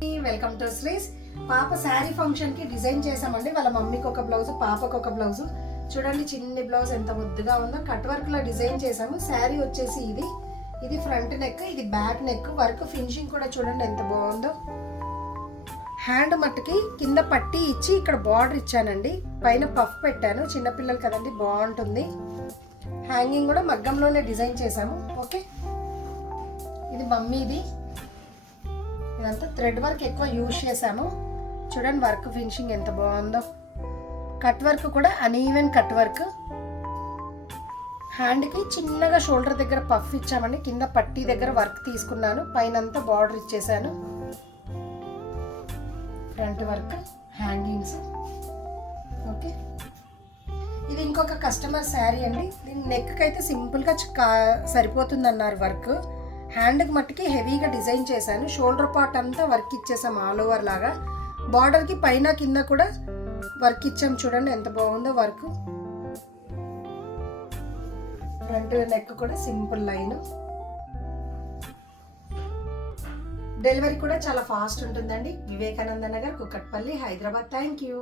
Welcome to శ్రీస్. పాప sari function కి design చేసామండి. వాళ్ళ మమ్మీకి ఒక బ్లౌజ్, పాపకు ఒక బ్లౌజ్. చూడండి చిన్ని బ్లౌజ్ ఎంత ముద్దుగా ఉందో. కట్ వర్క్ లో డిజైన్ చేసాము. శారీ వచ్చేసి ఇది ఫ్రంట్ నెక్, ఇది బ్యాక్ నెక్. వర్క్ ఫినిషింగ్ కూడా చూడండి ఎంత బాగుందో. హ్యాండ్ మట్టుకి కింద పట్టి ఇచ్చి ఇక్కడ బార్డర్ ఇచ్చానండి. పైన పఫ్ పెట్టాను, చిన్నపిల్లలు కదండి బాగుంటుంది. హ్యాంగింగ్ కూడా మగ్గంలోనే డిజైన్ చేసాము. ఓకే, ఇది మమ్మీది. ఇదంతా థ్రెడ్ వర్క్ ఎక్కువ యూజ్ చేసాము. చూడండి వర్క్ ఫినిషింగ్ ఎంత బాగుందో. కట్ వర్క్ కూడా అన్ఈవెన్ కట్ వర్క్. హ్యాండ్కి చిన్నగా షోల్డర్ దగ్గర పఫ్ ఇచ్చామండి. కింద పట్టీ దగ్గర వర్క్ తీసుకున్నాను, పైన అంతా బార్డర్ ఇచ్చేసాను. Front work, hangings. ఓకే, ఇది ఇంకొక కస్టమర్ శారీ అండి. దీని నెక్కి అయితే సింపుల్గా సరిపోతుంది అన్నారు వర్క్. హ్యాండ్కి మట్టుకి హెవీగా డిజైన్ చేశాను. షోల్డర్ పార్ట్ అంతా వర్క్ ఇచ్చేసాం ఆల్ ఓవర్ లాగా. బార్డర్కి పైన కింద కూడా వర్క్ ఇచ్చాం. చూడండి ఎంత బాగుందో వర్క్. ఫ్రంట్ నెక్ కూడా సింపుల్ లైన్. డెలివరీ కూడా చాలా ఫాస్ట్ ఉంటుందండి. వివేకానంద నగర్, కుకట్పల్లి, హైదరాబాద్. Thank you.